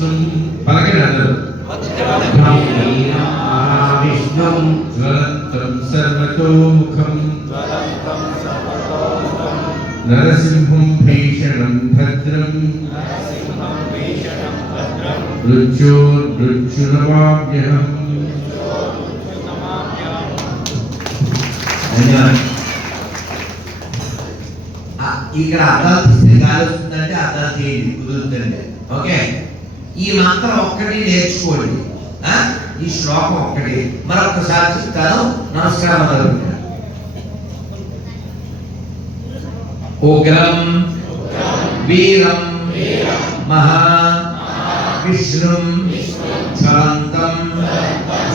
విష్ణుం పలకని అందరూ విష్ణుం జ్వలంతం సర్వతోముఖం నరసింహం భీషణం భద్రం మృత్యోర్మృత్యునమామ్యహం. ఇక్కడ అర్థాలు తీస్తే గాలి వస్తుందంటే అర్థాలు చేయండి, కుదురుతుంది. ఓకే, ఈ మంత్రం ఒక్కటి నేర్చుకోండి. ఈ శ్లోకం ఒక్కటి మరొకసారి చెప్తాను. నమస్కారం జరుగుతుంది. ఉగ్రం వీరం మహా విష్ణుం జ్వలంతం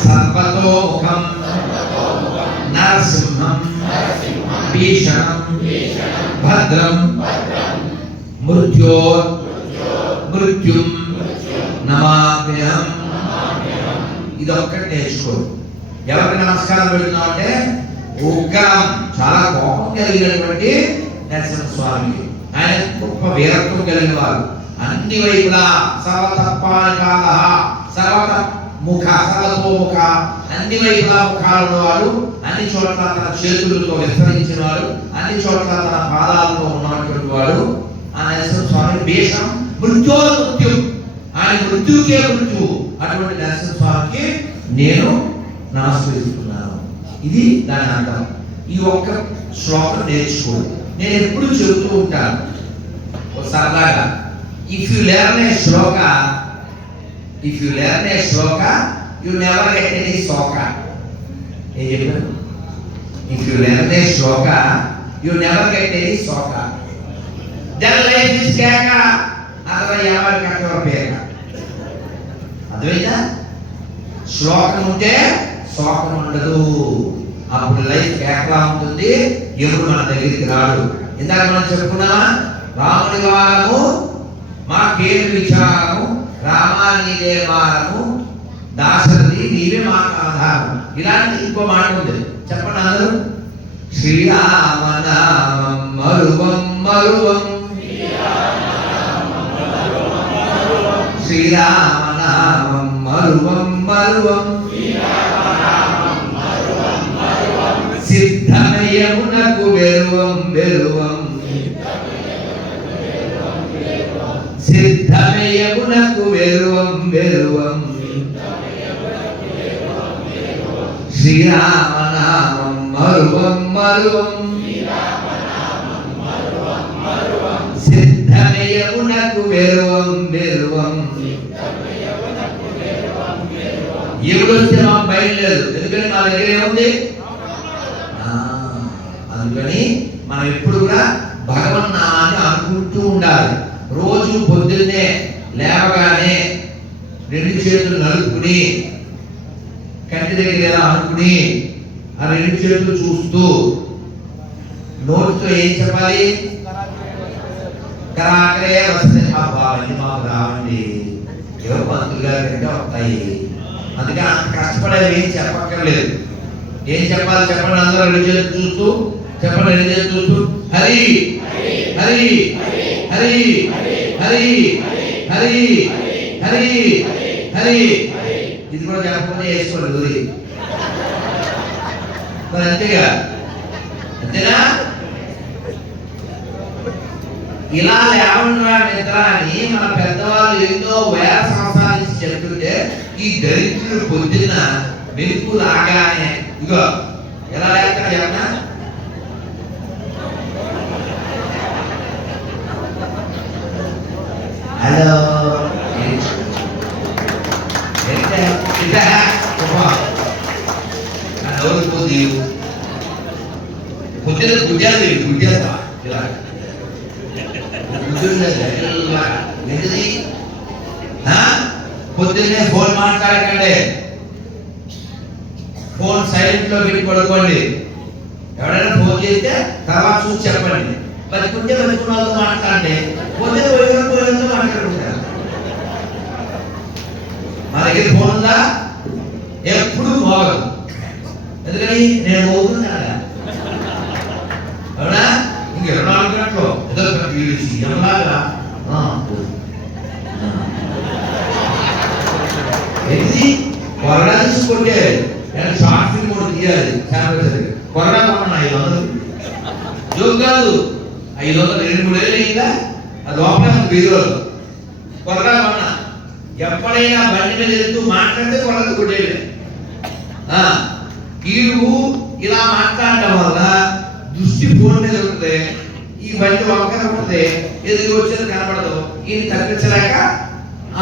సర్వతోముఖం నరసింహం భీషణం భద్రం మృత్యుం నమామ్యహం. ఇది ఒక్కటి నేర్చుకో. ఎవరికి నమస్కారం పెడుతున్నావు అంటే ఉగ్రం, చాలా కోపం కలిగినటువంటి నరసింహస్వామికి. ఆయన గొప్ప వీరత్వం కలిగిన వారు. అన్ని వైపులా సర్వతత్వానికాల సర్వతోముఖ, అన్ని వైపులా ముఖాలు వాడు, అన్ని చోట్ల తన చేతులతో విస్తరించిన వాడు, అన్ని చోట్ల తన పాదాలతో ఉన్నటువంటి వాడు ఆ నరసింహస్వామి. భీషణం మృత్యుం, ఆయన మృత్యుకే మృత్యువు. అటువంటి నరసింహస్వామికి నేను నమస్కరిస్తున్నాను. ఇది దాని అర్థం. ఈ ఒక్క శ్లోకం నేర్చుకోండి. నేను ఎప్పుడు చెబుతూ ఉంటాను సరదాగా, if you learn A Shloka you never get any శోక. ఏం చెప్పాను? If you learn A Shloka you never get any శోక. దెన్ లైఫ్ ఇస్ కేక, అథవా ఎవరి కట్టవ పేక. అర్థమైందా? శ్లోకం ఉంటే శోకం ఉండదు. అప్పుడు లైఫ్ కేకలా ఉంటుంది. ఎవరు మన దగ్గరికి రాడు. ఇందాక మనం చెప్పుకున్నామా, రాముని వారము మా కేలు విచారము, రామా నీదే వారము, దాశరథి నీవే మాకు ఆధారం. ఇలాంటి ఇంకో మాట ఉంది, చెప్పండి అందరూ. శ్రీరామనామం మరువం మరువం, శ్రీరామనామం మరువం మరువం, సిద్ధమయమునకు వెరువం వెరువం, సిద్ధమయమునకు వెరువం వెరువం, శ్రీరామనామం మరువం మరువం, సిద్ధమయమునకు వెరువం వెరువం. ఎప్పుడు వస్తే మాకు బయలుదేరు, ఎందుకంటే మా దగ్గర ఏముంది. అందుకని మనం ఎప్పుడు కూడా భగవన్నామాన్ని అనుకుంటూ ఉండాలి. రోజు పొద్దున్నే లేవగానే రెండు చేతులు నలుపుకుని కంటి దగ్గర ఎలా అనుకుని ఆ రెండు చేతులు చూస్తూ నోటితో ఏం చెప్పాలి? కరాకరే వస్తే బాబు మాకు రావండి, ఎవరు పంతులు గారి కంటే వస్తాయి. అందుకే అంత కష్టపడేది ఏం చెప్పక్కర్లేదు. ఏం చెప్పాలి చెప్పండి అందరూ. రెండు చేతులు చూస్తూ చెప్పండి, రెండు చేతులు చూస్తూ హరి హరి హరి హరి హరి హరి హరి. ఇది కూడా చెప్పకుండా వేసుకోండి గురి. మరి అంతేగా, అంతేనా? ఇలా లేవరా నిద్ర అని మన పెద్దవాళ్ళు ఎన్నో వేల సంవత్సరాల నుంచి చెప్తుంటే ఈ దరిద్రుడు పొద్దున్న వెలుపు రాగానే ఇగో ఎలా లేక చెప్పనా, హలో పొద్దున్న గుడ్డాలి గుడ్డా ఇలా పొద్దున్నే ఫోన్ మాట్లాడకండి, ఫోన్ సైలెంట్ లో పెట్టి పడుకోండి. ఎవరైనా ఫోన్ చేస్తే తర్వాత చూసి చెప్పండి. బతికుంటే బతుకున్న వాళ్ళతో మాట్లాడండి, పోతే పోయినతో మాట్లాడుకుంటారు. మా దగ్గర ఫోన్ ఉందా? ఎప్పుడు పోగదు. ఎందుకని నేను పోతున్నా అవునా? ఇంక 24 గంటలు ఏదో సీఎం లాగా కొట్టారు. షార్ట్ ఫిల్మ్ కూడా తీయాలి ఛానల్ కొరగా కొన్నాను 500 జోక్ కాదు. 500 2-3 ఏళ్ళు అయిందా అది లోపల బీరువాలో కొరగా కొన్నా. ఎప్పుడైనా బండి మీద వెళ్తూ మాట్లాడితే కొరగా కొట్టేది. వీడు ఇలా మాట్లాడటం వల్ల దృష్టి ఫోన్ మీద ఉంటుంది. ఈ బండి వంకర ఉంటుంది, ఎదురు వచ్చేది కనపడదు. ఈయన తగ్గించలేక ఆ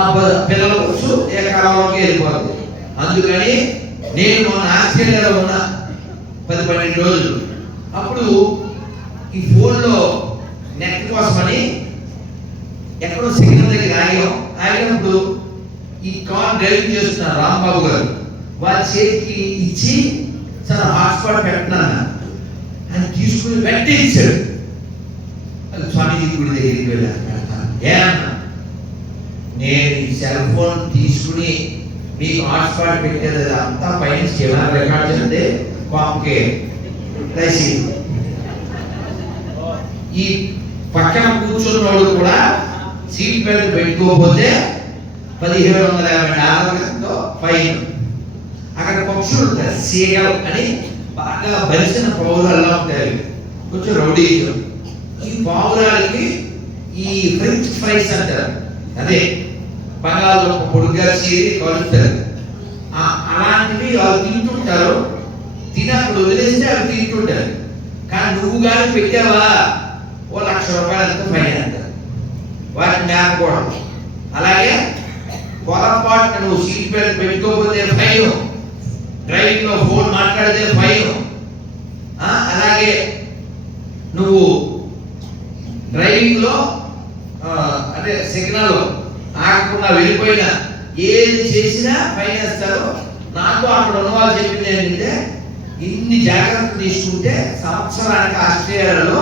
పిల్లల వచ్చు ఏ కాలంలోకి వెళ్ళిపోతుంది. అందుకని నేను మొన్న ఆస్ట్రేలియాలో ఉన్నా 10-12 రోజులు. అప్పుడు ఈ ఫోన్లో నెట్ కోసమని ఎక్కడో సిగ్నల్ దగ్గర ఆగినప్పుడు ఈ కార్ డ్రైవింగ్ చేస్తున్నారు రాంబాబు గారు. వారి చేతికి ఇచ్చి చాలా హాట్స్పాట్ పెట్టినాను అని తీసుకుని వెంటనే ఇచ్చాడు. స్వామీజీ గుడి దగ్గరికి వెళ్ళాను. ఏమన్నా నేను ఈ సెల్ ఫోన్ తీసుకుని మీకు హాట్స్పాట్ పెట్టేది అంతా పైన ఏమైనా రికార్డ్ చేస్తే పాపకే రసీదు. ఈ పక్కన కూర్చున్న వాళ్ళు కూడా సీట్ బెల్ట్ పెట్టుకోకపోతే $1750 ఫైన్. అక్కడ పక్షులు ఉంటాయి, సీగలు అని బాగా బలిసిన పౌరాల్లో ఉంటాయి, కొంచెం రౌడీ. ఈ పావురాలకి ఈ ఫ్రెంచ్ ఫ్రైస్ అంటారు, అదే బంగాళదుంప పొడిగా చీరి కలుస్తారు. అలాంటివి వాళ్ళు తింటుంటారు. తిని అక్కడ వదిలేస్తే అవి తింటుంటారు. కానీ నువ్వు కానీ పెట్టావా ₹1,00,000 ఫైన్ అంటారు. వాటిని మేపకూడదు. అలాగే పొరపాటు నువ్వు సీట్ బెల్ట్ పెట్టుకోకపోతే ఫైన్, డ్రైవింగ్ లో ఫోన్ మాట్లాడితే ఫైన్. అలాగే నువ్వు డ్రైవింగ్ లో అంటే సిగ్నల్ ఆగకుండా వెళ్ళిపోయినా ఏది చేసినా ఫైన్ వేస్తారు. నాకు అక్కడ ఉన్న వాళ్ళు చెప్పింది ఏంటంటే ఇన్ని జాగ్రత్తలు తీసుకుంటే సంవత్సరానికి ఆస్ట్రేలియాలో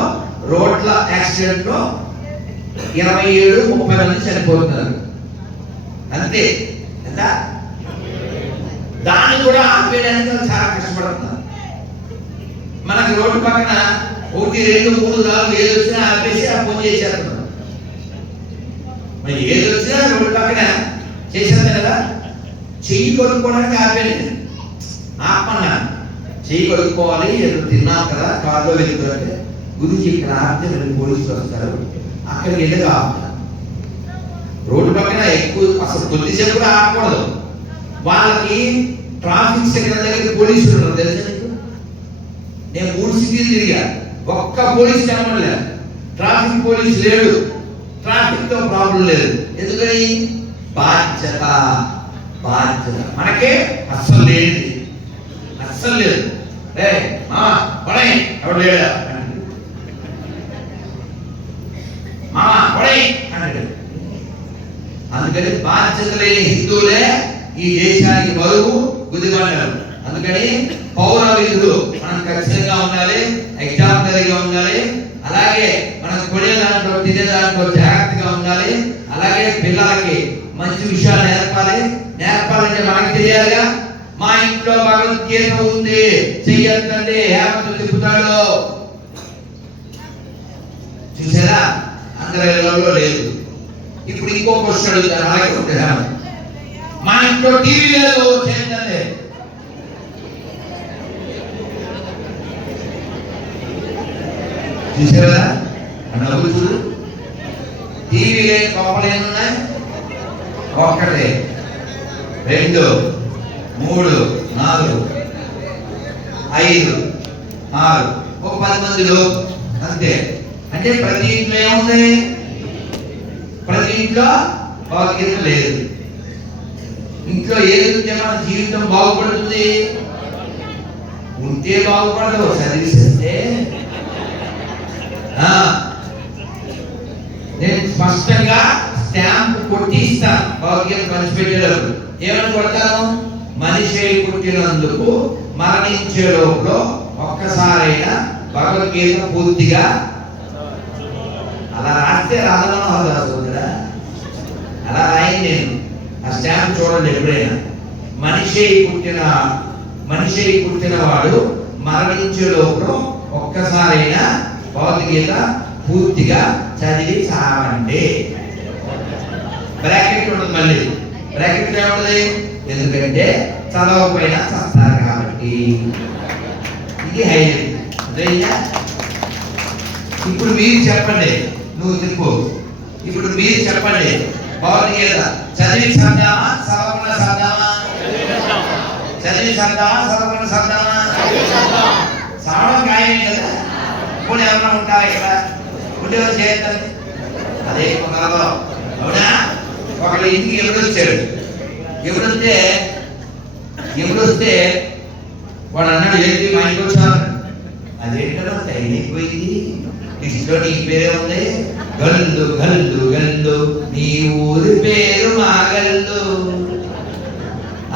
రోడ్ల యాక్సిడెంట్ లో 27-30 మంది చనిపోతున్నారు. అంతే. ఎంత దాన్ని కూడా ఆపేయడానికి చాలా కష్టపడుతున్నారు. మనకి రోడ్డు పక్కన 1, 2, 3, 4 ఏది వచ్చినా ఆపేసి ఆ ఫోన్ చేసేస్తున్నారు. మరి ఏది వచ్చినా రోడ్డు పక్కన చేసేస్తాను కదా. చెయ్యి కొడుక్కోవడానికి ఆపేది ఆపన్నా. చెయ్యి కొడుక్కోవాలి, ఏదో తిన్నాం కదా కారులో వెళ్తుంటే గురించి ఇక్కడ ఆపితే రెండు పోలీసులు వస్తారు, అక్కడికి వెళ్ళి ఆపుతారు. రోడ్డు పక్కన ఎక్కువ అసలు కొద్దిసేపు కూడా ఆపకూడదు. వాళ్ళకి ట్రాఫిక్ సిగ్నల్ దగ్గర పోలీసులు ఉన్నారు తెలుసా నీకు? నేను 3 సిటీలు తిరిగా, ఒక్క పోలీసు కనబడలేదు. ట్రాఫిక్ పోలీసు లేడు, ట్రాఫిక్ తో ప్రాబ్లం లేదు. ఎందుకని? బాధ్యత. మనకే అస్సలు లేదు, అస్సలు లేదు. ఎవడు లేడా మామా పడై అంటాడు. అందుకని బాధ్యత లేని హిందువులే ఈ దేశానికి బరువు గుదిబండారు. అందుకని పౌర విధులు మనం ఖచ్చితంగా ఉండాలి, ఎగ్జాంపుల్గా ఉండాలి. అలాగే మనం కొనే దాంట్లో తినే దాంట్లో జాగ్రత్తగా ఉండాలి. అలాగే పిల్లలకి మంచి విషయాలు నేర్పాలంటే మనకు తెలియాలిగా. మా ఇంట్లో భగవద్గీత ఉంది చెయ్యొద్దండి హేమంతు తిప్పుతాడు. చూసారా? అందరిలో లేదు. ఇప్పుడు ఇంకో క్వశ్చన్ అడుగుతాను, అలాగే ఉంటుంది. మా ఇంట్లో టీవీ లేదు చేయండి. చూసారా? నవ్వు చూడు. టీవీ లేని కోపలు ఏమున్నాయి? 1, 2, 3, 4, 5, 6 ఒక 10 మందిలో అంతే. అంటే ప్రతి ఇంట్లో ఏముంది? ప్రతి ఇంట్లో భగవద్గీత లేదు. ఇంట్లో ఏది ఉంటే మన జీవితం బాగుపడుతుంది? ఉంటే బాగుపడదు, చదివిస్తే. నేను స్పష్టంగా స్టాంప్ కొట్టి ఇస్తాను భగవద్గీత పంచిపెట్టేటప్పుడు. ఏమని కొడతాను? మనిషి పుట్టినందుకు మరణించే లోపల ఒక్కసారైనా భగవద్గీత పూర్తిగా. అలా రాస్తే రాధమోహన్ అలా రాయింది. నేను ఆ స్టాంప్ చూడండి ఎప్పుడైనా. మనిషి పుట్టిన వాడు మరణించే లోపల ఒక్కసారైనా భగవద్గీత పూర్తిగా చదివి చావండి. బ్రాకెట్ ఉంటుంది, మళ్ళీ బ్రాకెట్ ఏముంటుంది? ఎందుకంటే చదవకపోయినా చస్తారు కాబట్టి ఇది హైలైట్. అదయ్యా ఇప్పుడు మీరు చెప్పండి, నువ్వు చెప్పు. ఇప్పుడు మీరు చెప్పండి, బాగుంది కదా? చదివి చద్దామా చదవకుండా చద్దామా? చదివి చద్దామా చదవకుండా చద్దామా? చదవడం ఖాయం కదా. ఇప్పుడు ఎవరైనా ఉంటారా ఇక్కడ? ఉండేవారు చేయాలి. అదే కొనాలో అవునా? ఒకళ్ళ ఇంటికి ఎవడొచ్చాడు. ఎవడొస్తే వాడు అన్నాడు, ఏంటి మా ఇంటికి వచ్చాను? అదేంటో టైం అయిపోయింది, లిస్టులో నీ పేరే ఉంది, గల్లు గల్లు గల్లు నీ ఊరి పేరు మా గల్లు,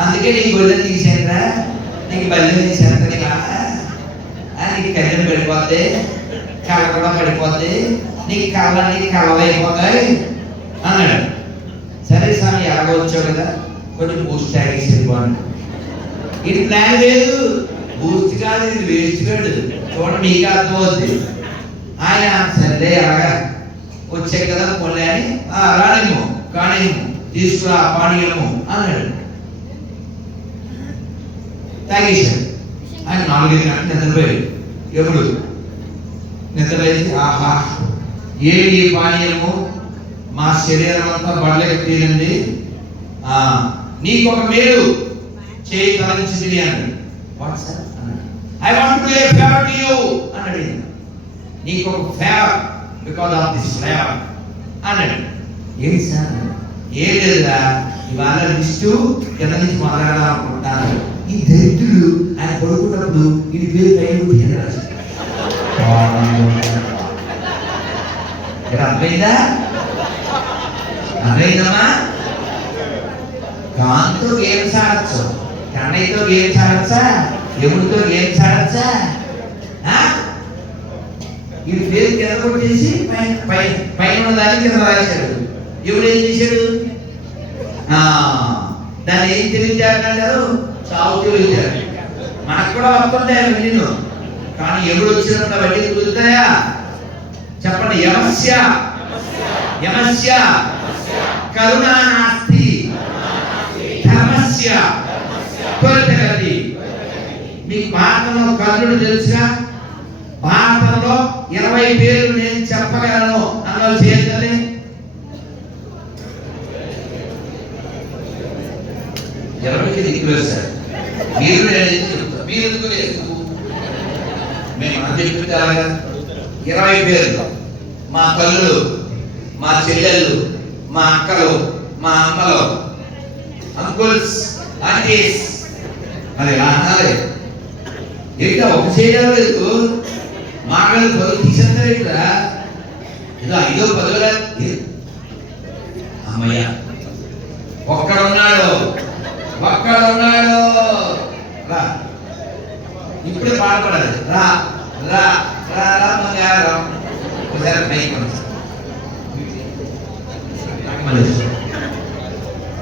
అందుకే నీ గొడ్డ తీసానురా, నీకు బల్లి తీసాను, నీకు కళ్ళని పడిపోద్ది, కళ్ళ కూడా పడిపోద్ది, నీకు కళ్ళైపోతాయి అన్నాడు. సరే స్వామి ఎలాగో వచ్చావు కదా, కొంచెం బూస్ట్ తాగేసి వెళ్ళిపోండి. ఇది ప్లాన్ లేదు, బూస్ట్ కాదు, ఇది వేస్ట్ కాదు. చూడండి మీకు అర్థమవుద్ది. ఆయన సరే అలాగా వచ్చాయి కదా పొలే అని రానేమో కానేమో తీసుకురా పానీయము అన్నాడు. తాగేశాడు. ఆయన 4-5 గంటలు నిద్రపోయాడు. ఎప్పుడు నిద్రపోయి ఆహా ఏమి పానీయము, మా శరీరం అంతా బడలేక తీరింది, నీకు ఒక మేలు చేయి తలంచింది అన్నాడు. I want to play favour to you అన్నాడు. నీకు ఒక favour because of this favour అన్నాడు. ఏంటి సార్? ఏం లేదురా, ఇవాళ లిస్టు కింద నుంచి మొదలెడదామనుకుంటాను. ఈ దరిద్రుడు ఆయన పడుకున్నప్పుడు ఇది పేరు కైలు అర్థమైందా? అర్థమైందమ్మా? కాంతో గేమ్స్ ఆడచ్చు, కన్నయ్యతో గేమ్స్ ఆడచ్చా, ఎవరితో గేమ్స్ ఆడచ్చా? ఈ పేరు కింద కొట్టేసి పైన దాన్ని కింద రాశాడు. ఎవడు ఏం చేశాడు? దాన్ని ఏం తెలియజేయాలంటారు? చావు తెలియజేయాలి. మనకు కూడా వస్తుంటాయి అవన్నీ, కానీ ఎవడు వచ్చినప్పుడు అవన్నీ కుదురుతాయా? చెప్పండి. యమస్య యమస్య కరుణా నాస్తి ధర్మస్య త్వరితగతి. మీకు భారతంలో కర్ణుడు తెలుసుగా? భారతంలో 20 పేర్లు నేను చెప్పగలను అన్నది చేయాలి. ఎవరికి దిక్కులేదు సార్, మీరు చెప్తారు. మీరు ఎందుకు లేదు? మేము మనం చెప్తే అలాగా 20 పేర్లు. మా తల్లులు, మా చెల్లెళ్ళు, మా అక్కలు, మా అమ్మలు, అంకుల్స్, ఆంటీస్, అది ఎలా అనాలి? ఏంటో ఒక చేయడం లేదు. మాటలు 10 తీసేస్తారు ఇక్కడ. ఏదో 5 10 అమ్మయ్య ఒక్కడున్నాడు రా, ఇప్పుడే పాడపడాలి. రా రా రా రా బంగారం.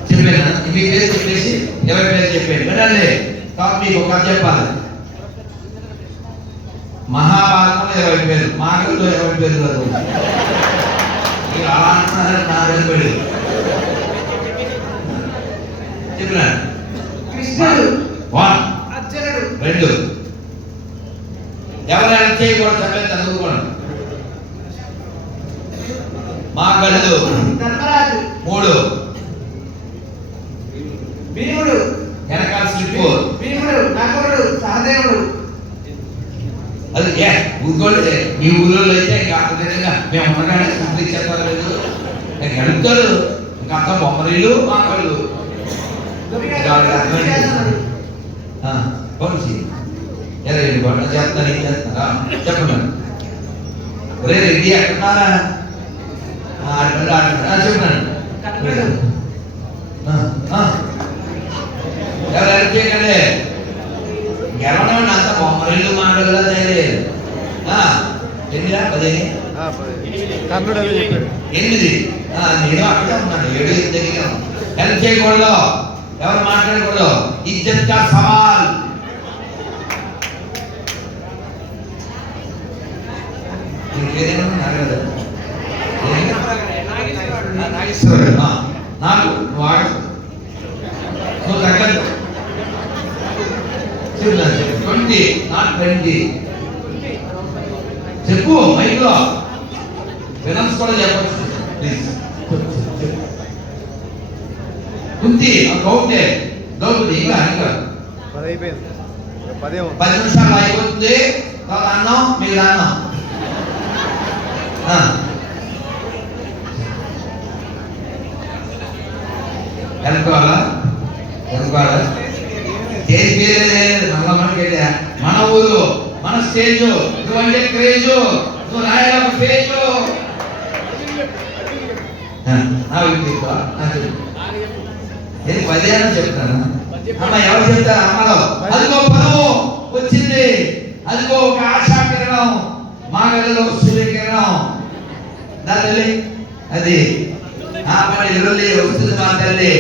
చెప్పాను మీ పేరు చెప్పేసి ఎవరి పేరు చెప్పాను వినండి. కాబట్టి మీకు ఒక చెప్పాలి. మహాభారతంలో 20 పేరు, మాగల్లో 20 పేర్లు వరకు. మీరు అలా అంటున్నారని నా పేరు పెడు చెప్పినాడు. కృష్ణుడు 1, అర్జునుడు 2, ఎవరైనా చేయకూడదు చెప్పేది చదువుకోండి. మాగళ్ళు ధర్మరాజు 3, భీముడు వెనకాల స్లిప్పు, భీముడు నకులుడు సహదేవుడు. అది ఊరుకోండి. మీ ఊళ్ళో అయితే ఇంకా మేము ఉండగానే సంతృప్తి చెప్పాలి లేదు, గడుపుతారు. ఇంకా అంత బొమ్మరీలు మా కళ్ళు పంచి బండ చేస్తాను ఏం చేస్తారా చెప్పండి. ఒరే రెడ్డి ఎక్కడున్నారా? చెప్పండి. ఎవరు హెల్ప్ చేయకండి. గెలవడం అంత బొమ్మరీలు మాటలుగా తయారయ్యారు. ఎన్నిరా? 15 8. నేను అక్కడే ఉన్నాను. 7 దగ్గర హెల్ప్ చేయకూడదు, ఎవరు మాట్లాడకూడదు. ఇజ్జత్ కా సవాల్. నాగేశ్వరుడు 4. నువ్వు తగ్గదు. చెప్తాను 20 నాట్ 20. చెప్పు మైక్లో వినమ్స్ కూడా చెప్పచ్చు ప్లీజ్. కుంతి కౌంటే దౌర్పది ఇంకా 10 అయిపోయింది. 10 నిమిషాలు అయిపోతుంది. తర్వాత అన్నం మీరు అన్నం వెనుకోవాలా స్టేజ్ పేరే మళ్ళా మనకి మన ఊరు మన స్టేజ్ నువ్వంటే క్రేజ్ నువ్వు రాయల పేజ్ పదేనా చెప్తాను అమ్మ ఎవరు చెప్తారు అమ్మలో అదిగో పదవు వచ్చింది అదిగో ఒక ఆశా కిరణం మా గదిలో సూర్యకిరణం దాని అది ఆ పని ఇల్లు వస్తుంది మా తల్లి.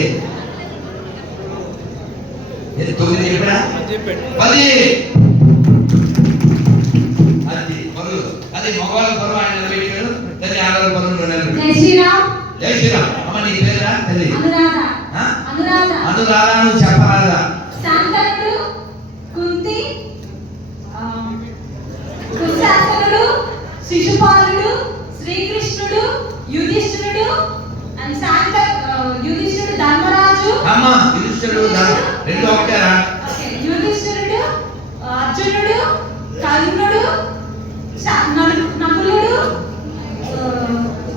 9 చెప్పడా 10 అది పరువు అది మగవాళ్ళ పరువు ఆయన నిలబెట్టాడు. దాన్ని ఆడవాళ్ళ పరువు నిలబెట్టాడు. జై శ్రీరామ్. అమ్మ నీ పేరా తల్లి? అనురాధ. నువ్వు చెప్పరాదా? శాంతనుడు, కుంతి, కుశాసనుడు, శిశుపాలుడు, శ్రీకృష్ణుడు, యుధిష్ఠిరుడు అండ్ యుధిష్ఠిరుడు ధర్మరాజు. అమ్మ యుధిష్ఠిరుడు రెండు ఒకటేరా? యుధిష్ఠిరుడు, అర్జునుడు, కర్ణుడు, నకులుడు,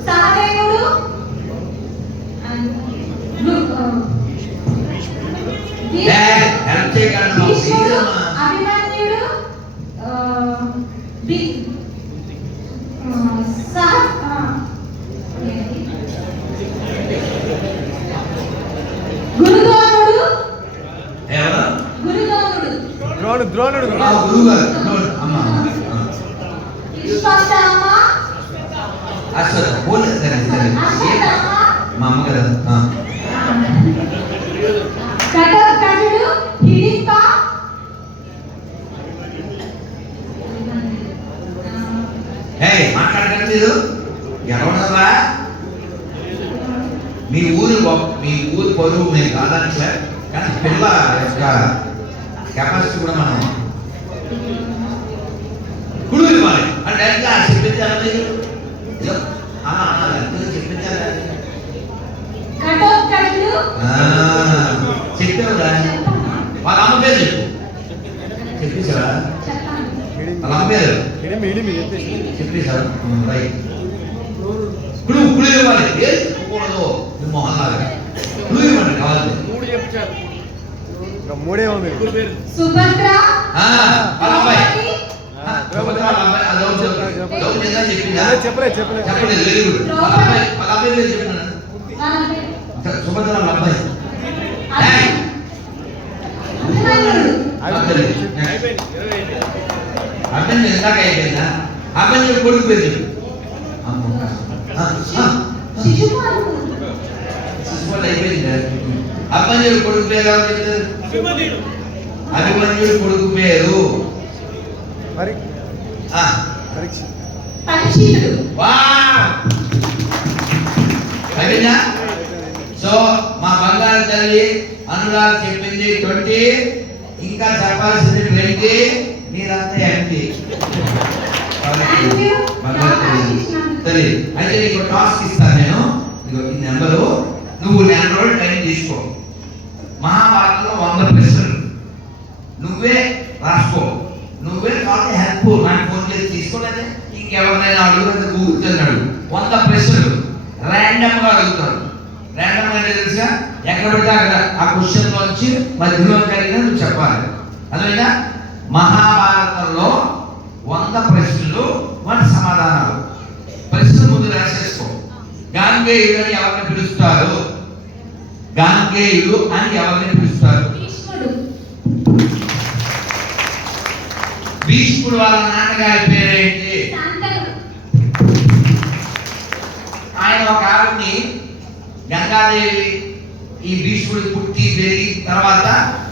సహదేవుడు, అభిమన్యుడు, ద్రోణుడు మా అమ్మగారు మాట్లాడలేదు ఎవడరా? మీ ఊరు పరువు మేము కాదని కానీ పిల్ల యొక్క కెపాసిటీ కూడా మనం కుడు ఇవ్వాలి అంటే చెప్పించారా మీరు? చెప్పించారా? చెప్పావురా? వాళ్ళ అమ్మ పేరు చెప్పు. చెప్పేశారా? వాళ్ళ అమ్మ పేరు చెప్పేశారు. రైట్. కుడు ఇవ్వాలి. ఏది చెప్పకూడదు మీ మొహన్ లాగా కుడు ఇవ్వండి కావాలి. మూడే ఉంది. సుభద్ర, సుభద్ర అబ్బాయి అర్థం ఇందాక అయిపోయిందా? అబ్బాయి కొడుకు పేరు శిశుపాలుడు అయిపోయింది. అబ్బాయి కొడుకు పేరు ఎవరు చెప్తారు? అభిమన్యుడు కొడుకు పేరు పరీక్షితుడు. అయిపోయిందా? సో మా బంగారు తల్లి అనురాధ చెప్పింది 20, ఇంకా చెప్పాల్సింది 20. మీరంతా ఎంపీ తల్లి. అయితే నీకు టాస్క్ ఇస్తాను నేను. ఈ నెంబరు నువ్వు 9 రోజులు టైం తీసుకో. మహాభారతంలో 100 ప్రశ్నలు నువ్వే రాసుకో. నువ్వే కావాలి హెల్ప్ నాకు ఫోన్ చేసి తీసుకోలేదే ఇంకెవరినైనా అడుగుతుంది కూర్చున్నాడు. 100 ప్రశ్నలు ర్యాండమ్ గా అడుగుతాడు. ర్యాండమ్ అంటే తెలుసుగా ఎక్కడ పడితే అక్కడ ఆ క్వశ్చన్ నుంచి మధ్యలో జరిగిన నువ్వు చెప్పాలి. అదేవిధంగా మహాభారతంలో 100 ప్రశ్నలు 1 సమాధానాలు. ప్రశ్నలు ముందు రాసేసుకో. గాంగేయుడు అని ఎవరిని పిలుస్తారు? గాంగేయుడు అని ఎవరిని పిలుస్తారు? భీష్ముడు వాళ్ళ నాన్నగారి పేరేంటి? ఆయన ఒక ఆవిడ్ని గంగాదేవి ఈ భీష్ముడి పుట్టి పెరిగి తర్వాత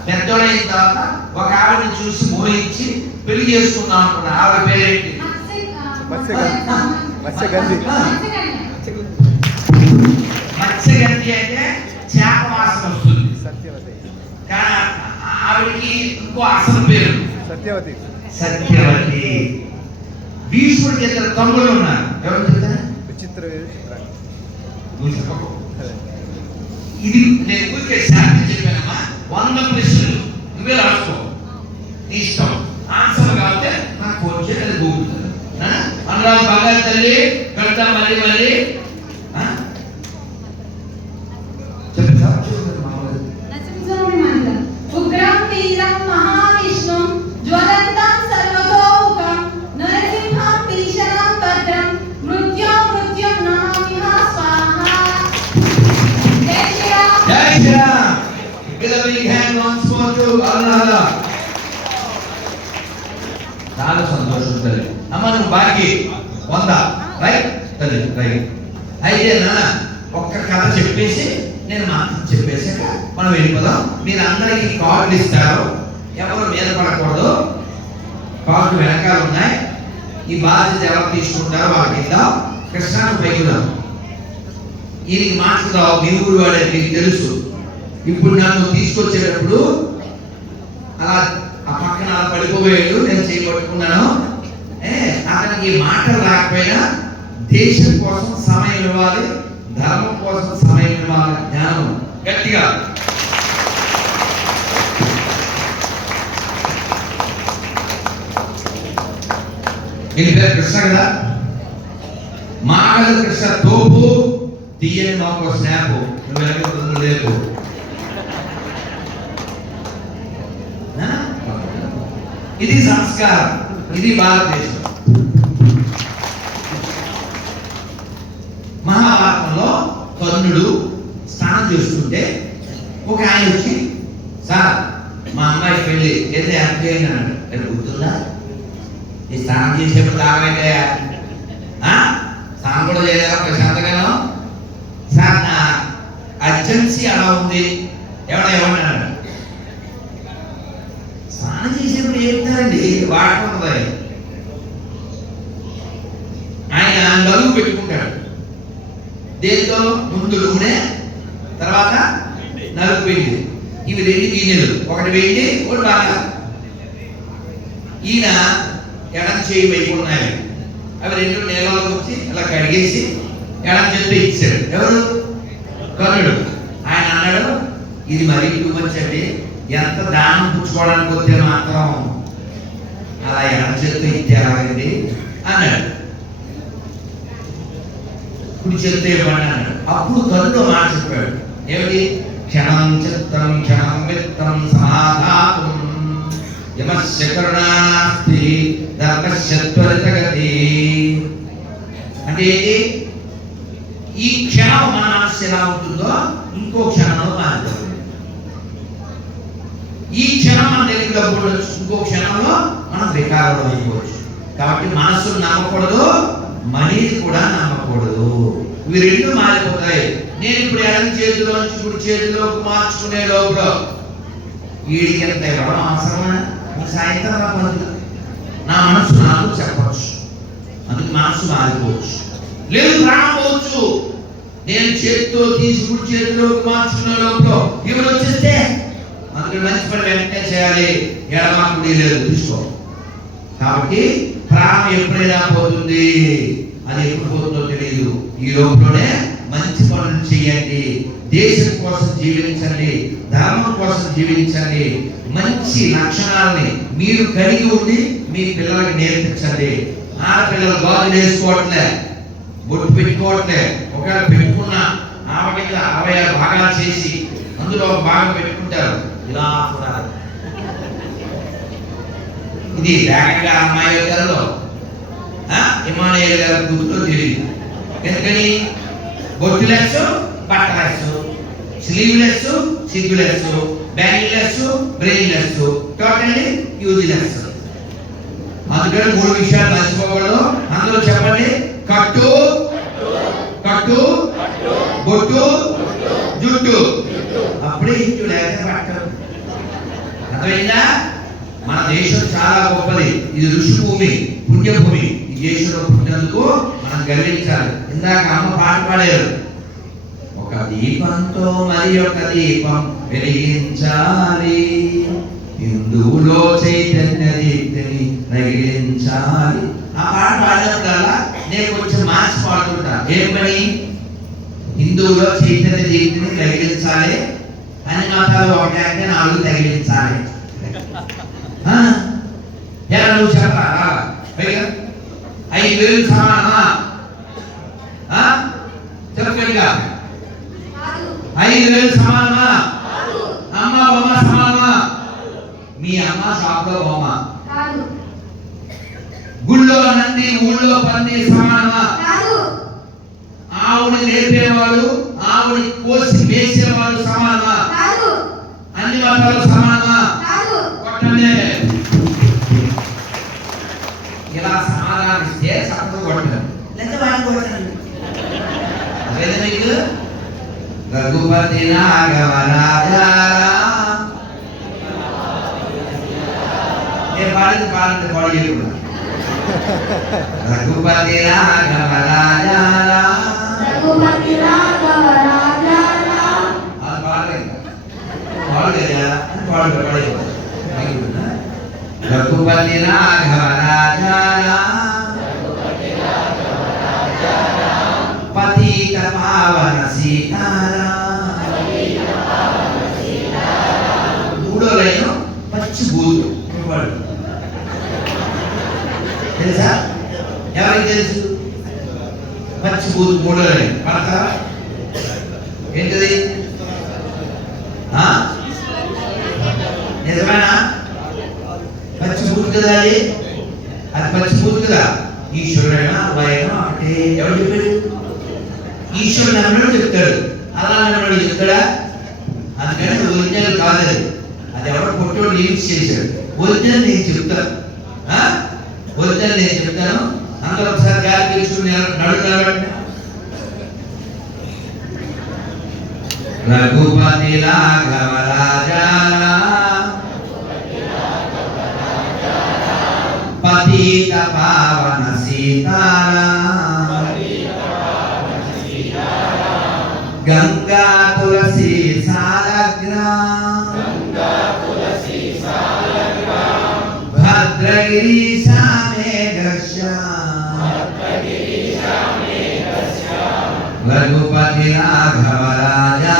పెద్దోడైన తర్వాత ఒక ఆవిడని చూసి మోహించి పెళ్లి చేసుకుందాం అనుకున్నా. ఆవిడ పేరేంటి? మత్స్యగంధి అంటే చేప వాసన వస్తుంది. కానీ ఆవిడికి ఇంకో అసలు పేరు సత్యవతి. సత్యవతి. భీష్ముడికి ఇద్దరు తమ్ముళ్ళు ఉన్నారు. ఎవరు చెప్తారా? విచిత్ర చిత్రాంగి. నువ్వు చెప్పకు. ఇది నేను ఊరికే శాంతి చెప్పానమ్మా. 100 ప్రశ్నలు నువ్వే రాసుకో, నీ ఇష్టం. ఆన్సర్ కావాలంటే నాకు ఫోన్ చేసి అది గూగుల్ అనురాధ బాగా తల్లి కడతా మళ్ళీ మళ్ళీ చెప్తా. నరసింహస్వామి ఉగ్రం వీరం మహావిష్ణుం జ్వలంతం సర్వతోముఖం నరసింహం భీషణం భద్రం మృత్యుం నమామిహ స్వాహా. జై శ్రీరామ్. జై Sriram. Give a big hand once more to Allah. చాలా సంతోషం తల్లి. అమ్మ నువ్వు బాకీ 100 రైట్ తల్లి రైట్. అయితే నాన్న ఒక్క కథ చెప్పేసి నేను మాత్రం చెప్పేసాక మనం వెళ్ళిపోదాం. మీరు అందరికీ కార్డులు ఇస్తారు, ఎవరు మీద పడకూడదు. కార్డు వెనకాల ఉన్నాయి. ఈ బాధ్యత ఎవరు తీసుకుంటారో వాళ్ళకి ఇద్దాం. కృష్ణాకు పైకిద్దాం. ఈయనకి మార్చుదాం. మీ ఊరు వాడే మీకు తెలుసు. ఇప్పుడు నన్ను తీసుకొచ్చేటప్పుడు అలా ఆ పక్కన అలా పడిపోయాడు, నేను చేయబట్టుకున్నాను. అతనికి మాటలు రాకపోయినా దేశం కోసం సమయం ఇవ్వాలి, ధర్మం కోసం సమయం ఇవ్వాలి. జ్ఞానం గట్టిగా నీ పేరు కృష్ణ కదా? మాటలు కృష్ణ తోపు తీయని మాకు స్నాప్. నువ్వు వెనక లేదు. ఇది సంస్కారం, ఇది భారతదేశం. మహాభారతంలో కర్ణుడు స్నానం చేస్తుంటే ఒక ఆయన వచ్చి, సార్ మా అమ్మాయి పెళ్ళి ఏదో హ్యాపీ అయింది అన్నాడు. అది గుర్తుందా? ఈ స్నానం చేసేప్పుడు తాగైతే స్నానం కూడా చేయలేదా ప్రశాంతంగానో? సార్ నా అర్జెన్సీ అలా ఉంది, ఏమన్నా స్నానం చేసేప్పుడు ఏమిటారండి వాటర్ ఉంటుంది. ఆయన నలుగు పెట్టుకుంటాడు. దేంతో? ముందు నూనె, తర్వాత నలుగు పిండి. ఇవి 2 గిన్నెలు, ఒకటి వెండి, ఒకటి బాగా. ఈయన ఎడం చేయి వైపు ఉన్నాయి. అవి 2 నీళ్ళలోకి వచ్చి అలా కడిగేసి ఎడం చేతితో ఇచ్చాడు. ఎవరు? కర్ణుడు. ఆయన అన్నాడు, ఇది మరీ టూ మచ్ అండి, ఎంత దానం పుచ్చుకోవడానికి వస్తే మాత్రం అలా ఎడం చేతితో ఇచ్చారండి అన్నాడు. కుడి చేతితో ఇవ్వండి అన్నాడు. అప్పుడు కర్ణుడు మాట చెప్పాడు. ఏమిటి? క్షణం చిత్తం క్షణం విత్తం సమాధాతుం యమస్య కరుణానాస్తి ధర్మస్య త్వరితగతి. అంటే ఏంటి? ఈ క్షణం మన మనస్సు ఎలా ఉంటుందో ఇంకో క్షణంలో మారిపోతుంది. ఈ క్షణం మన దగ్గర డబ్బులు, ఇంకో క్షణంలో మనం వికారం అయిపోవచ్చు. కాబట్టి మనస్సును నమ్మకూడదు, మనీని కూడా నమ్మకూడదు. ఇవి 2 మారిపోతాయి. నేను ఇప్పుడు ఎడం చేతిలోంచి కుడి చేతిలోకి మార్చుకునే లోపల వీడికి ఎంత ఇవ్వడం అవసరమా? సాయంత్రం నా మనస్సు నాకు చెప్పచ్చు. అందుకు మనస్సు మారిపోవచ్చు, లేదు ప్రాణం పోవచ్చు. నేను చేతితో తీసి కుడి చేతిలోకి మార్చుకునే లోపల ఇవి వచ్చేస్తే అందుకని మంచి పని వెంటనే చేయాలి. ఎడమా కుడి లేదు తీసుకో. కాబట్టి ప్రాణం ఎప్పుడైనా పోతుంది, అది ఎప్పుడు పోతుందో తెలియదు. ఈ లోపలనే మంచి పనులు చేయండి, దేశం కోసం జీవించండి, ధర్మం కోసం జీవించండి. మంచి లక్షణాలని మీరు కలిగి ఉండి మీ పిల్లలకి నేర్పించండి. ఆడపిల్లలు గాజులు వేసుకోవట్లే, బొట్టు పెట్టుకోవట్లే. ఒకవేళ పెట్టుకున్నా ఆమె 66 భాగాలు చేసి అందులో ఒక భాగం పెట్టుకుంటారు. ఇలా చూడాలి. ఇది వేగంగా అమ్మాయి గారిలో ఇమానుయేల్ గారి గుర్తులో తెలియదు. ఎందుకని? బొట్టు లెస్, బట్ట లెస్, స్లీవ్ లెస్, సిగ్గు less, bangle less, brain less, totally use less. అందుకని 3 విషయాలు మర్చిపోకూడదు. అందులో చెప్పండి: కట్టు, కట్టు, బొట్టు, జుట్టు. అప్పుడే ఇంటి లేక పట్టు. అర్థమైందా? మన దేశం చాలా గొప్పది. ఇది ఋషి భూమి, పుణ్యభూమి. ఈ దేశంలో పుట్టినందుకు మనం గర్వించాలి. ఇందాక అమ్మ పాట పాడారు. ఒక ఒక దీపంతో మరి ఒక దీపం వెలిగించాలి, హిందువులో చైతన్య దీప్తిని రగిలించాలి. ఆ పాట పాడినప్పుడల్లా నేను కొంచెం మార్చి పాడుతుంటా. ఏం పని? హిందువులో చైతన్య దీప్తిని రగిలించాలి, అన్ని మతాలు ఒకటే అంటే 4 తగిలించాలి. ఎలా నువ్వు చెప్పరా? 5,000 సమానమా? చెప్పగా 5,000 సమానమా? అమ్మ బొమ్మ సమానమా? మీ అమ్మ షాప్లో బొమ్మ, గుళ్ళో నంది ఊళ్ళో పంది సమానమా? ఆవుని లేపేవాడు ఆవుని కోసి వేసేవాడు సమానమా? అన్ని మతాలు సమానమా? కొట్టండి. ఇలా సమాధానం ఇస్తే చక్కగా కొట్టారు, లేదా వాళ్ళు కొట్టండి. అదేనా మీకు? రఘుపతి రాఘవ రాజా నేను పాడింది పాడండి పాడి కూడా. రఘుపతి రాఘవ రాజా అది పాడలేదు పాడలేదా? పాడలేదు. రఘుపతి రాఘవ రాజా పతిత పావన సీతారామ. మూడో లైన్ పచ్చి బూతు. తెలుసా? ఎవరికి తెలుసు? పచ్చి బూతు మూడో లైన్ పడతారా? ఏంటది? నిజమేనా? పచ్చి బూతు కదా అది? అది పచ్చి బూతు కదా. ఈశ్వరుడైనా అబ్బాయినా అంటే ఎవరు చెప్పాడు? ఈశ్వరుడు అన్నాడు చెప్తాడు, అలా అన్నాడు చెప్తాడా? అందుకని ఒరిజినల్ కాదు, అది ఎవరో కొట్టోడు యూజ్ చేశాడు. ఒరిజినల్ నేను చెప్తాను, ఒరిజినల్ నేను చెప్తాను. అందరూ ఒకసారి గాలి పీల్చుకుని నడుగుతాడు. రఘుపతి రాఘవ రాజా పతిత పావన సీతారామ. గంగా తులసి సాలగ్రామ భద్రగిరీశ మేఘశ్యామ. రఘుపతి రాఘవ రాజా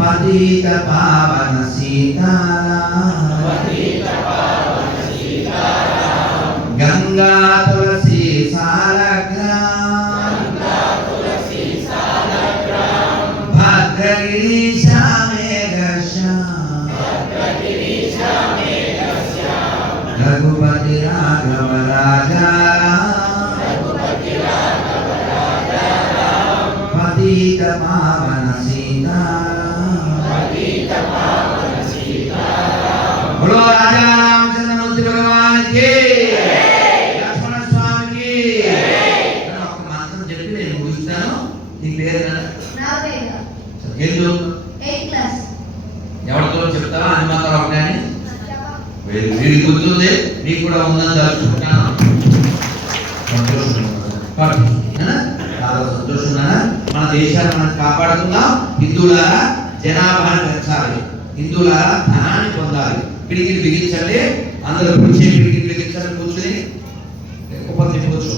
పతిత పావన సీతారామ. గంగా తులసి సాలగ్రామ భద్రగిరీశ మేఘశ్యామ. రఘుపతి రాఘవ రాజా పతిత పావన సీతారామ. बोलो राजा रामचंद्रमूर्ति भगवान की, लक्ष्मण स्वामी की. ఒక మంత్రం చెప్పి నేను ముగిస్తాను. నీ పేరు ఎవరితో చెప్తావా? అన్ని మాత్రం ఒకటే. వీడి గుర్తుంది, నీకు కూడా ఉందని తలుచుకుంటాను. చాలా సంతోషంగా మన దేశాన్ని మనం కాపాడుకుందాం. హిందువులారా జనాభాను పెంచాలి, హిందువులారా ధనాన్ని పొందాలి. పిడికిలు బిగించండి, అందరూ కూర్చొని పిడికిలు బిగించండి. కూర్చొని కూర్చో.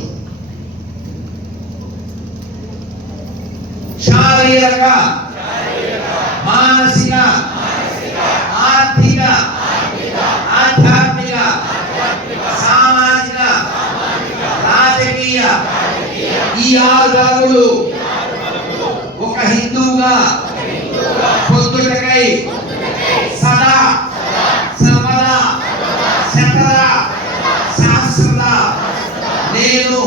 శారీరక మానసిక ఆర్థిక ఆధ్యాత్మిక సామాజిక రాజకీయ ఈ 6 భాగములు ఒక హిందువుగా పొద్దుటకై సదా సర్వదా శతదా సహస్రదా నేను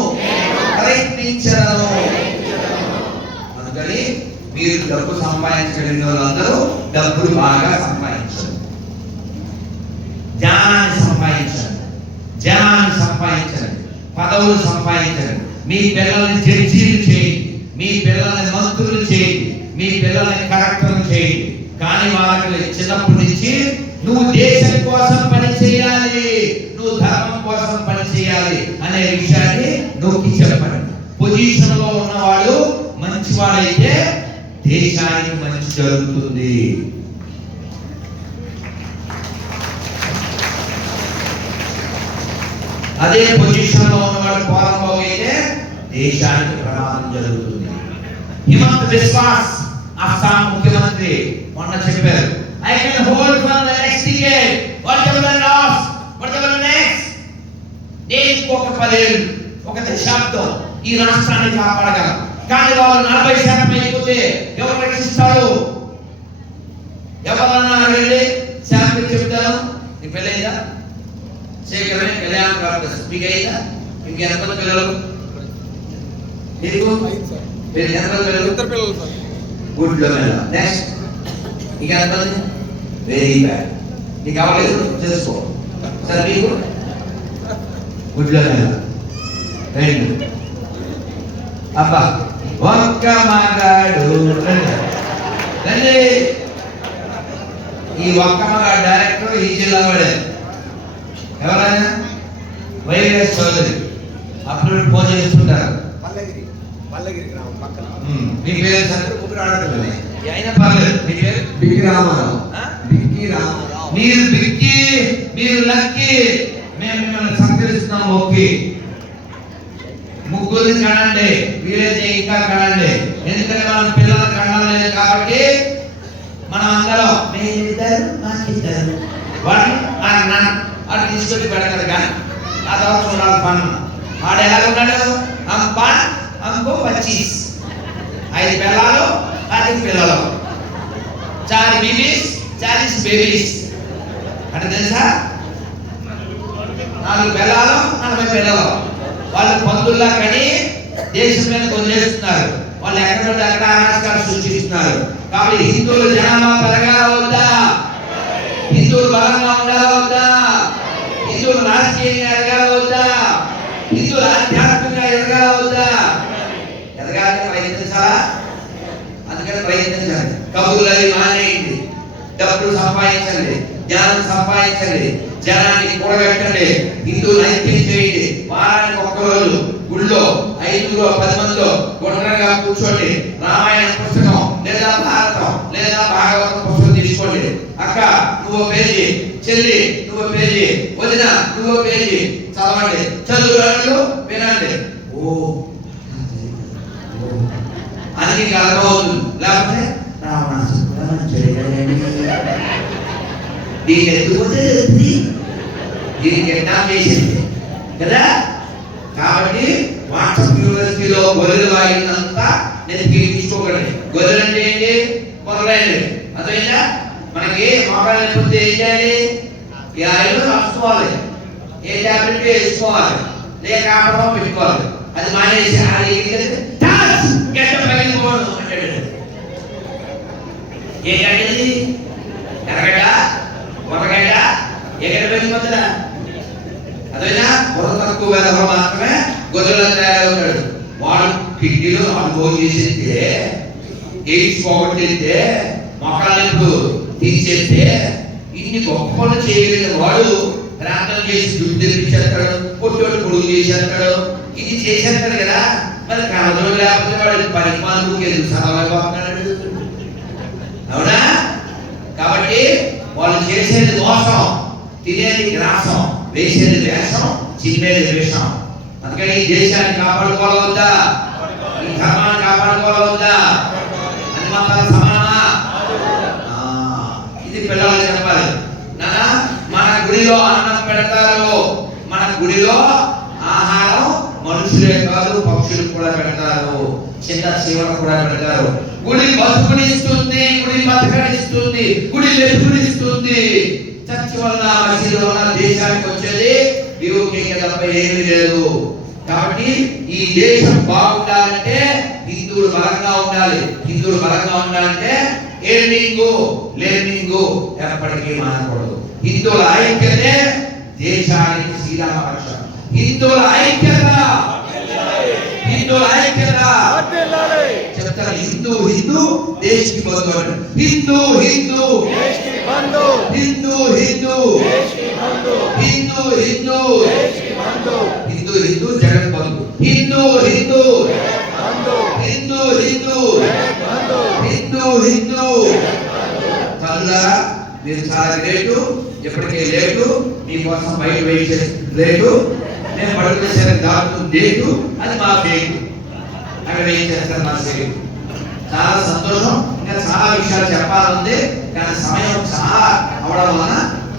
ప్రయత్నించను. అందుకని మీరు డబ్బు సంపాదించగలిగిన వాళ్ళందరూ డబ్బులు బాగా సంపాదించండి, జ్ఞానాన్ని సంపాదించండి, జనాన్ని సంపాదించండి, పదవులు సంపాదించండి. మీ పిల్లల్ని జడ్జీలు చేయండి, మీ పిల్లల్ని మంత్రులు చేయండి, మీ పిల్లల్ని కలెక్టర్లు చేయండి. కానీ వాళ్ళకి చిన్నప్పటి నుంచి నువ్వు దేశం కోసం పని చేయాలి, నువ్వు ధర్మం కోసం పని చేయాలి అనే విషయాన్ని నొక్కి చెప్పండి. పొజిషన్ లో ఉన్నవాడు మంచివాడైతే దేశానికి మంచి జరుగుతుంది. అదే పొజిషన్ లో ఉన్నవాడు పోరంబోగు అయితే దేశానికి ప్రమాదం జరుగుతుంది. హిమంత విశ్వాస్ అస్సాం ముఖ్యమంత్రి మొన్న చెప్పారు, I can hold for the next decade what ever last what ever next. నేను ఇంకొక 10 ఏళ్ళు ఒక దశాబ్దం ఈ రాష్ట్రాన్ని కాపాడగలను. కానీ వాళ్ళు 40% అయిపోతే ఎవరు రక్షిస్తారు? ఎవరన్నా వెళ్ళి శాంతి చెప్తారు. నీ పెళ్ళైందా? శేఖరమే కళ్యాణ్ కార్డు మీకు అయిందా? మీకు ఎంతమంది పిల్లలు? మీకు ఎంతమంది పిల్లలు? Good level. నెక్స్ట్ మీకు ఎంతమంది? Very bad. నీకు అవ్వలేదు చేసుకో. సార్ మీకు గుడ్ లెవెల్. రెండు. అబ్బా ఒక్క మగాడు రండి. ఈ ఒక్క మగాడు డైరెక్టర్ ఈ జిల్లా వాడే. ఎవరైనా వైఎస్ చౌదరి అప్పుడు ఫోన్ చేస్తుంటారు. పల్లగిరి గ్రామం పక్కన. మీ పేరు సార్? ముగ్గురు ఆడపిల్లలు అయినా పర్లేదు. మీ పేరు? బిక్కి రామారావు. బిక్కి రామారావు. మీరు బిక్కి, మీరు లక్కి. మేము మిమ్మల్ని సత్కరిస్తున్నాం. ఓకే, ముగ్గురిని కనండి, వీలైతే ఇంకా కనండి. ఎందుకంటే మనం పిల్లలు కనలేదు కాబట్టి మనం అందరం మీరిద్దరు మాకిద్దరు వాడు తీసుకొచ్చి పెడతాడు. కానీ ఆ తర్వాత చూడాలి పన్ను. వాడు ఎలా ఉన్నాడు? అంకో 25, 5 పిల్లలు 10 పిల్లలు, 4 బేబీస్ 40 బేబీస్ అంటే తెలుసా? 4 పిల్లలు 40 పిల్లలు. వాళ్ళు పందుల్లా కని దేశం మీద కొనేస్తున్నారు. వాళ్ళు ఎక్కడ అక్కడ అరాచకాలు సృష్టిస్తున్నారు. కాబట్టి హిందువుల జనాభా పెరగాల వద్దా? హిందువులు బలంగా ఉండాలా వద్దా? హిందువులు రాజకీయంగా ఎదగాల వద్దా? హిందువులు ఆధ్యాత్మికంగా ఎదగాల వద్దా? ఎదగాలని ప్రయత్నించాలా? అందుకని ప్రయత్నించండి. కబుర్లు అవి మానేయండి. డబ్బులు సంపాదించండి, జ్ఞానం సంపాదించండి, జనాన్ని కూడగట్టండి, హిందువులు ఐక్యం చేయండి. వారానికి 1 రోజు గుళ్ళో 5 10 మందిలో గుండ్రంగా కూర్చోండి. రామాయణ పుస్తకం లేదా భారతం లేదా భాగవతం పుస్తకం తీసుకోండి. అక్క నువ్వు పేజీ, చెల్లి నువ్వు పేజీ, వదిన నువ్వు పేజీ చదవండి. చదువు వినండి. ఓ అది అర్థమవుతుంది. లేకపోతే దీన్ని ఎత్తుకుంటే దీనికి ఎట్లా చేసింది కదా. కాబట్టి వాట్సాప్ యూనివర్సిటీలో గొర్రెలు వాయినంత నెత్తికి తీసుకోకండి. గొర్రెలు అంటే ఏంటి? గొర్రెలు అర్థమైందా? మనకి మొక్కలు లేకపోతే ఏం చేయాలి? ఈ ఆయిల్ రాసుకోవాలి, ఏ టాబ్లెట్ వేసుకోవాలి, లేక ఆపడం పెట్టుకోవాలి. అది మానేసి అది గడ్డ పగిలిపోవడం అంటాడు. ఏ గడ్డది? ఎర్రగడ్డ, కొరగడ్డ, ఎగడ పగిలిపోతుందా? అదేనా? బుర్ర తక్కువ వేదవ మాత్రమే గొర్రెలు తయారవుతాడు. వాడు కిడ్నీలో అనుభవం చేసేస్తే, ఎయిడ్స్ పోగొట్టేస్తే, మొక్కలను తీసేస్తే, ఇన్ని గొప్ప పనులు చేయగలిగిన వాడు ప్రార్థన చేసి దుడ్డు తెప్పించేస్తాడు, కొట్టోడు పొడుగు చేసేస్తాడు, ఇది చేసేస్తాడు కదా. మరి కనజోడు లేకపోతే వాడు పరిమాణకు ఎందుకు సలవాడు? అవునా? కాబట్టి వాళ్ళు చేసేది మోసం, తినేది గ్రాసం, వేసేది వేషం, చిన్నేది వేషం. అందుకని ఈ దేశాన్ని కాపాడుకోవాలవద్దా? ఈ ధర్మాన్ని కాపాడుకోవాలవద్దా? అని మాత్రం సమానమా? ఇది పిల్లలు చెప్పాలి. నానా మన గుడిలో అన్నం పెడతారు, మన గుడిలో ఆహారం మనుషులే కాదు పక్షులు కూడా పెడతారు, చిన్న శివను కూడా పెడతారు. గుడి బతుకునిస్తుంది, గుడి బతకనిస్తుంది, గుడి వెతుకునిస్తుంది. చర్చి వల్ల మసీదు వల్ల దేశానికి వచ్చేది యోగ్యత తప్ప ఏమీ లేదు. కాబట్టి ఈ దేశం బాగుండాలంటే హిందువులు బలంగా ఉండాలి. హిందువులు బలంగా ఉండాలంటే లెర్నింగ్ ఎప్పటికీ మానకూడదు. హిందువుల ఐక్యతే దేశానికి శ్రీరామ రక్ష. హిందువుల ఐక్యత, హిందువుల ఐక్యత చెప్తారు. హిందూ హిందూ దేశ్ కి బంధు, హిందూ హిందూ దేశ్ కి బంధు, హిందూ హిందూ దేశ్ కి బంధు, హిందూ హిందూ దేశ్ కి బంధు, హిందూ హిందూ జగత్ బంధు, హిందూ హిందూ హిందూ తల్లులారా మీరు చాలా గ్రేటు. ఎప్పటికే లేటు, మీకోసం బయట వెయిట్ చేసి లేటు, నేను పడుకునేసరికి దాటుతుంది డేటు, అది మా ఫేటు. అక్కడ వెయిట్ చేస్తారు మా సేటు. చాలా సంతోషం. ఇంకా చాలా విషయాలు చెప్పాలంది, కానీ సమయం చాలా అవడం వలన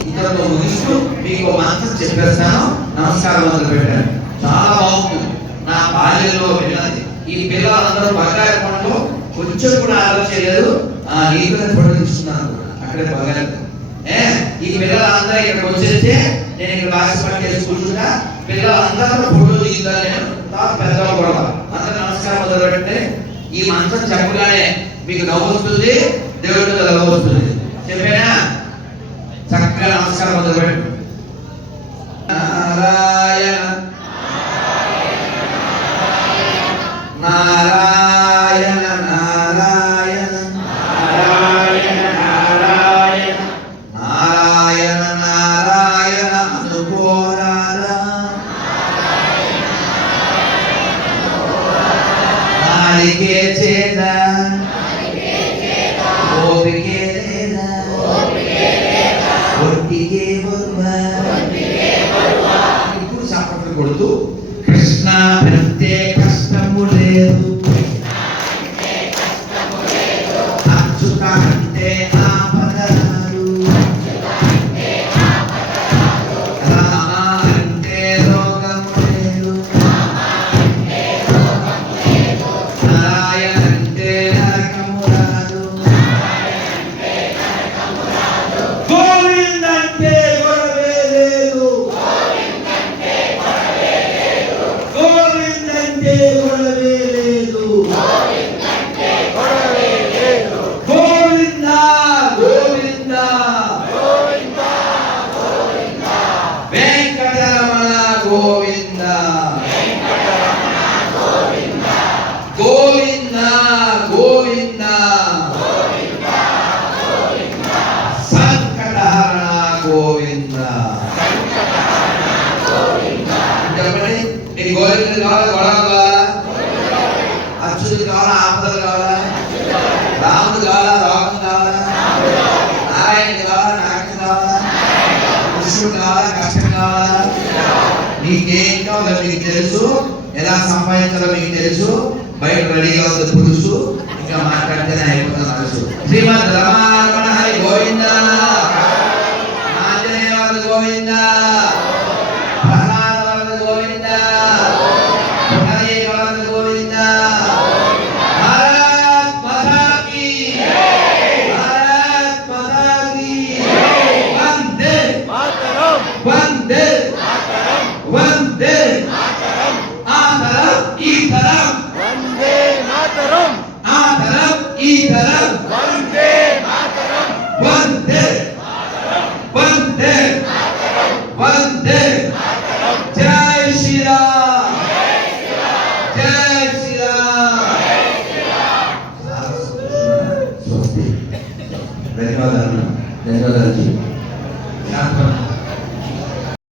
ఇద్దరితో ముగిస్తూ మీకు మంత్రం చెప్పేస్తాను. నమస్కారం మొదలు పెట్టాను. చాలా బాగుంటుంది. నా బాల్యంలో విన్నది. ఈ పిల్లలందరూ బగాయ పండుగ కొంచెం కూడా ఆలోచించలేదు. నీకునే ఫోటో తీసుకున్నాను అక్కడే బగాయ. ఈ పిల్లలందరూ ఇక్కడికి వచ్చేస్తే నేను ఇక్కడ రాసి పట్టేసి కూర్చుంటా. పిల్లలందరూ ఫోటో దిగుతాను నేను. తర్వాత పెద్దవాళ్ళు కూడా అందరూ నమస్కారం మొదలు పెట్టండి. ఈ మంత్రం చెప్పగానే మీకు నవ్వు వస్తుంది, దేవుడి మీద నవ్వు వస్తుంది. చెప్పేనా? చక్కగా నమస్కారం మొదలు పెట్టు. నారాయణ నారాయణ నారాయణ నారాయణ నారాయణ నారాయణ నారాయణ అనుకోరారా నాలికే చేత ఓపికే లేదా ఒట్టికే బరువా ఇప్పుడు చప్పట్లు కొడుతూ కృష్ణ పెడితే కష్టము లేదు, అచ్యుత అంటే ఆపద రాదు, రామ అంటే రోగము లేదు, నారాయణ అంటే నరకము రాదు, గోవింద అంటే గొడవే లేదు, గోవింద అంటే గొడవే లేదు, గోవింద గోవింద వెంకటరమణ గోవింద గోవింద గోవింద సంకటహరణ గోవింద. చెప్పండి, మీకు గోవిందుడు కావాలా, గొడవ కావాలా, అచ్యుతుడు కావాలా, ఆపదలు కావాలా, రాముడు కావాలా, రోగం కావాలా, నారాయణుడు కావాలా, నాగం కావాలా, కృష్ణుడు కావాలా, కష్టం కావాలా, మీకేం కావాలో మీకు తెలుసు, ఎలా సంపాదించాలో మీకు తెలుసు. బయట రెడీగా ఉంది పులుసు,